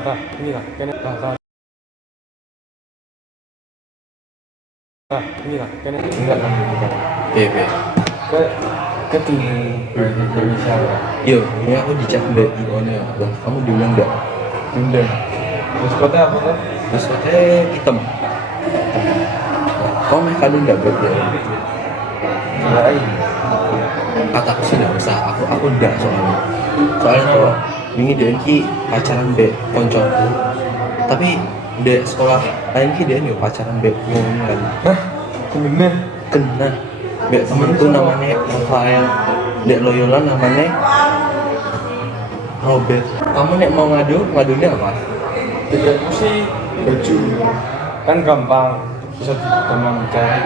tak ini tak kene tak ini tak kene enggak nanti kita BB. ke tim Indonesia Yo, ini aku dicek mbak Ionya. Lah, kamu diundang nggak? Diundang terus kota apa tuh Terus katanya hitam. Kau mah kan nggak berarti ya? lain Kataku sih nggak usah. Aku nggak soalnya tuh ini dia ki pacaran mbak koncoku. Tapi di sekolah lain ki dia nih pacaran mbak ngomong kan. hah bener Kena mbak temenku namanya Rafael. Dek Loyola namanya Robert. Kamu nek mau ngadunya apa? tiga sih baju kan gampang bisa gampang cari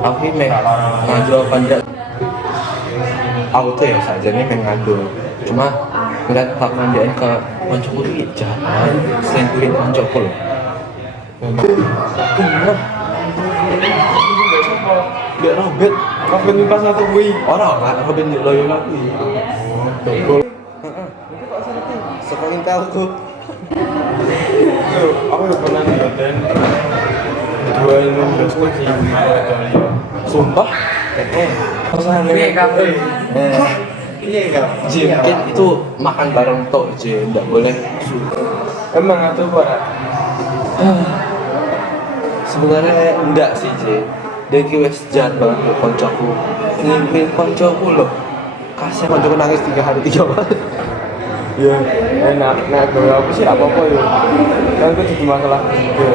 Aku ini ngadu apa enggak? Aku tuh ya saja nih ngadu. Cuma ngeliat kelakuan dia ke koncoku tuh jahat, selingkuhin koncoku loh. Kena Mbak Robert, Robin pas satu wih orang kan Robert di Loyola kuwi. double Sekolah Intelku. aku udah pernah di hotel dua Indonesia sih hotelnya Sumpah? iya kafe iya Jim, itu makan bareng tok, Jim, nggak boleh. emang atau apa Sebenarnya enggak sih, Jim. Dia ki wis jahat banget ke koncoku. Ngimpin koncoku loh. Kasih koncoku nangis 3 hari 3 malam. ya enak nah kalau aku sih apa apa ya kan itu jadi masalah juga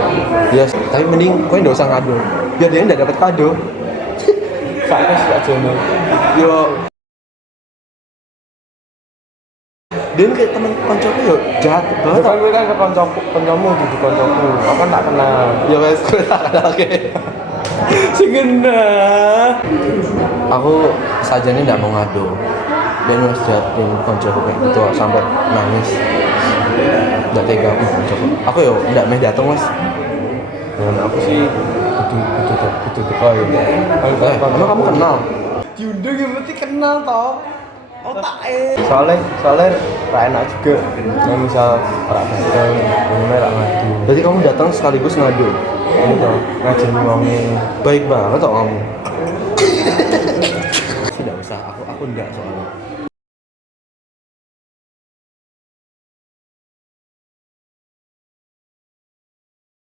Ya, tapi mending kowe nggak usah ngadu. Biar dia nggak dapat kado. saya sih aja nih Yo. Dia kayak teman koncoku yo jahat banget. kan gue kan ke koncomu gitu koncomu aku kan tak kenal Ya wes kowe tak kenal oke. si gena Aku saja nih nggak mau ngadu. Dia harus jahatin koncoku kayak gitu sampai nangis. Nggak tega aku koncoku. Aku yo nggak meh dateng mas. dan aku sih itu teko ya Emang kamu kenal? diundang ya berarti kenal toh soalnya gak enak juga nah misal orang datang ngomongnya gak ngadu Berarti kamu datang sekaligus ngadu. ini toh ngajin ngomongnya Baik banget kok kamu. Tidak usah, aku enggak soalnya.